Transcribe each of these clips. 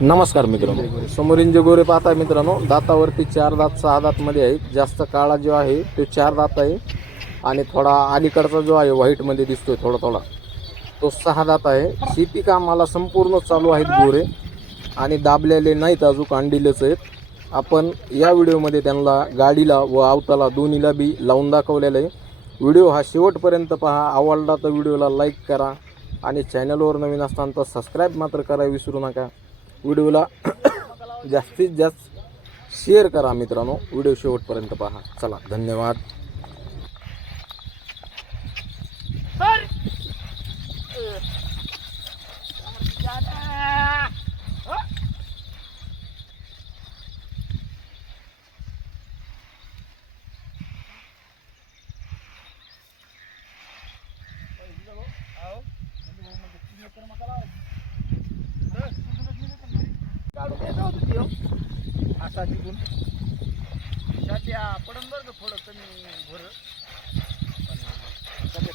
नमस्कार मित्रांनो, समोरील जे गोरे पाहता मित्रांनो, दातावरती 4 दात 6 दात मध्ये आहेत. जास्त काळा जो आहे तो 4 दात आहे आणि थोडा अलीकडचा जो आहे व्हाईट मध्ये दिसतोय थोडा तो 6 दात आहे. शेती कामाला संपूर्ण चालू आहेत गोरे आणि दाबलेले नाहीत, अजून अंडीलेच आहेत. आपण या व्हिडिओमध्ये त्यांना गाडीला व आवताला दोन्हीला बी लावून दाखवलेलं आहे. व्हिडिओ हा शेवटपर्यंत पहा. आवडला तर व्हिडिओला लाईक करा आणि चॅनलवर नवीन असताना तर सबस्क्राईब मात्र करायला विसरू नका. व्हिडिओला जास्तीत जास्त शेअर करा मित्रांनो. व्हिडिओ शेवटपर्यंत पहा. चला, धन्यवाद. असा तिकून त्या पडून बरं थोडं कमी भर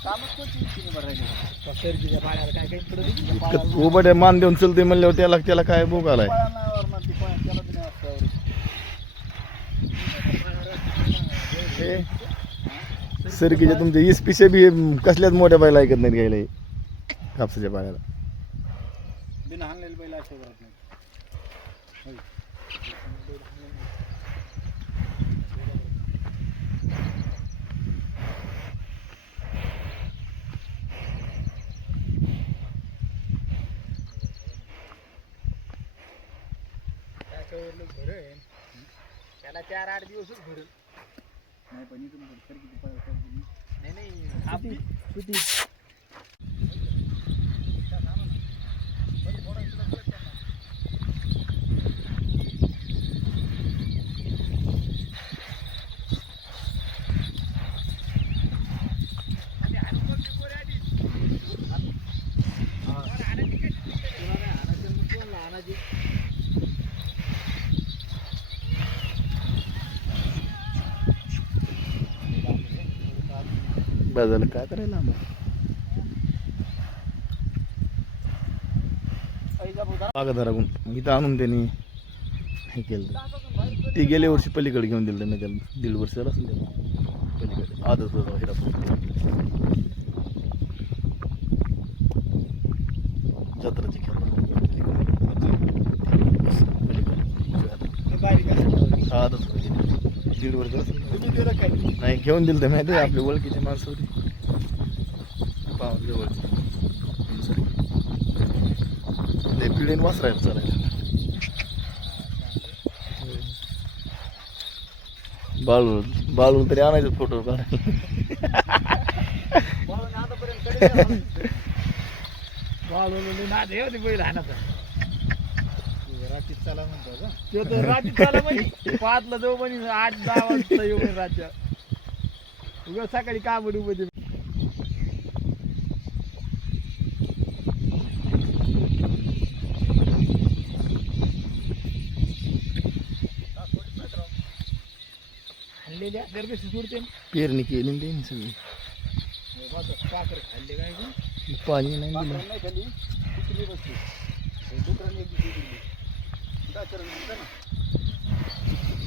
कामच करते पाण्याला काय काही उभं मान देऊन चलते म्हणल्यावर त्याला काय भूक आलाय. सरकीच्या तुमच्या वीस पिशे बी कसल्याच मोठ्या बायला ऐकत नाहीत घ्यायला कापसाच्या पाण्याला. बिना हाणलेली बैल असे करत नाही. त्याला 4-8 दिवसच भरेल. नाही पण इथून नाही बाजारला काय करायला बागादाराकडून इथं आणून त्यांनी हे केलं. ते गेल्या वर्षी पलीकडे घेऊन दिलं मी त्याला. 1.5 वर्ष झालं असेल त्याला पलीकडे आदत होता हिरापूर जत्राची खेळ आदत होती. 1.5 वर्ष असेल नाही घेऊन दिलं तर माहिती आहे. आपली ओळखीची माणसं होती पाहून जवळची ते पिढीन वासरायला चालायला. बाळू तरी आणायचं फोटो काढायला. रात्रीत चाला म्हणतो रात्रीत चाला म्हणजे 5ला जाऊ म्हणे 8-10 वाजता येऊ रातच्या. उगा सकाळी का बडू म्हणजे हल्लेल्या गरबेशी सोडते. पेरणी केली ते सगळी पाखर खाल्ले काय पाणी नाही दिलं. नाही खाली कुठली बसते डुकरांनी एक दिवशी दिली काय करत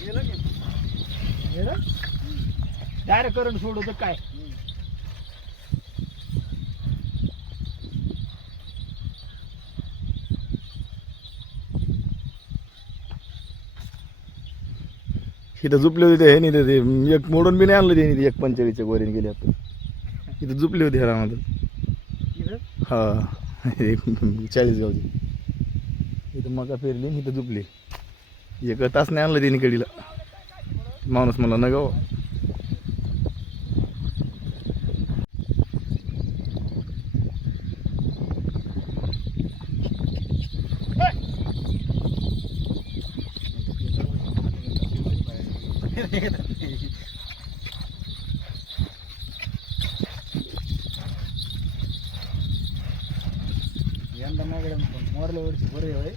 गेलं गेलं डायरेक्ट करंट सोडवतं काय. इथं झुपले होते हे नाही तर ते एक मोडून बी नाही आणलं त्यांनी. 1.45च्या गोरीने गेले आता इथं झुपले होते ह्यामध्ये. हा 40 गावची इथं मका पेरली इथं झुपले. 1 तास नाही आणलं त्यांनी कडीला. माणूस मला न गाव यंदा माझ्याकडे मोरल्या वर्षी बरे होय.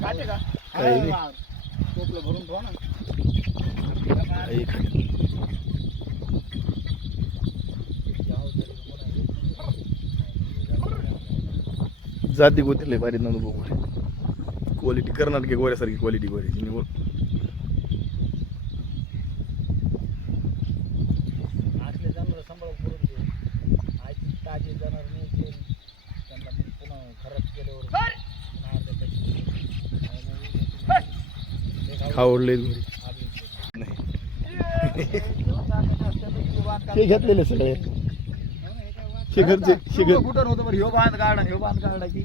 खाते का टोपलं भरून ठेवा ना. जाती गोती लय भारी नंदू गोरे. क्वालिटी कर्नाटकी गोऱ्यासारखी क्वालिटी गोऱ्याची निवड. असले जनावर सांभाळून करून दे. आयची ताजी जनावर नाही ते त्यांना मग पुन्हा खराब केल्यावर नाही आता त्याची आवडले गोरे. हे घेतलेले सगळे हे घरचे हे घर कुठं होतं बरं ह्यो बांध काढा की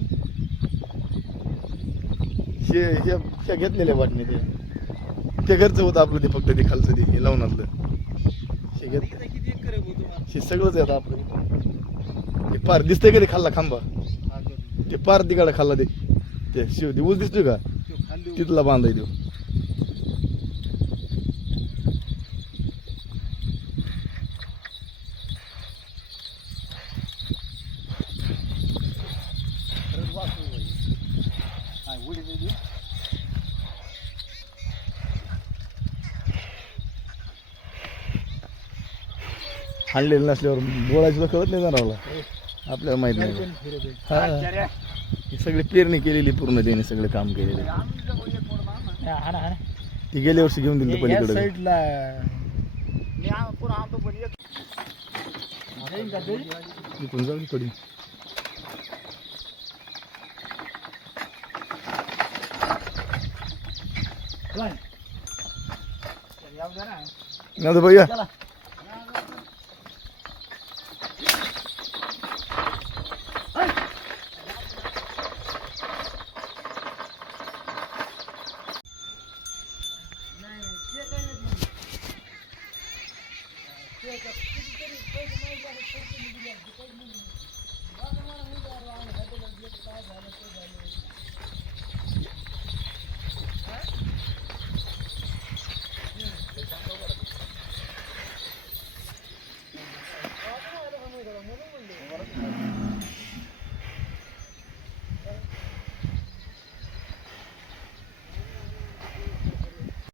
हे घेतलेले वाटणे ते घरचं होतं आपलं ते फक्त ते खालचं ते लावूनातलं हे घेत किती एकर होतो हे सगळंच येतं आपलं ते पार दिसतंय का ते खाल्ला खांबा ते पार तिकडे खाल्ला ते शिव ते ऊस दिसतोय का तिथला बांधाय तो हाणलेलं नसल्यावर बोलायचं सुद्धा कळत नाही जनावरला आपल्याला माहित नाही हा ही सगळी पेरणी केलेली पूर्ण त्याने सगळं काम केलेलं ती गेल्या वर्षी घेऊन दिली पलीकडे साईडला मी पुन्हा आणतो पण इथून जाऊ इकडे ना भैया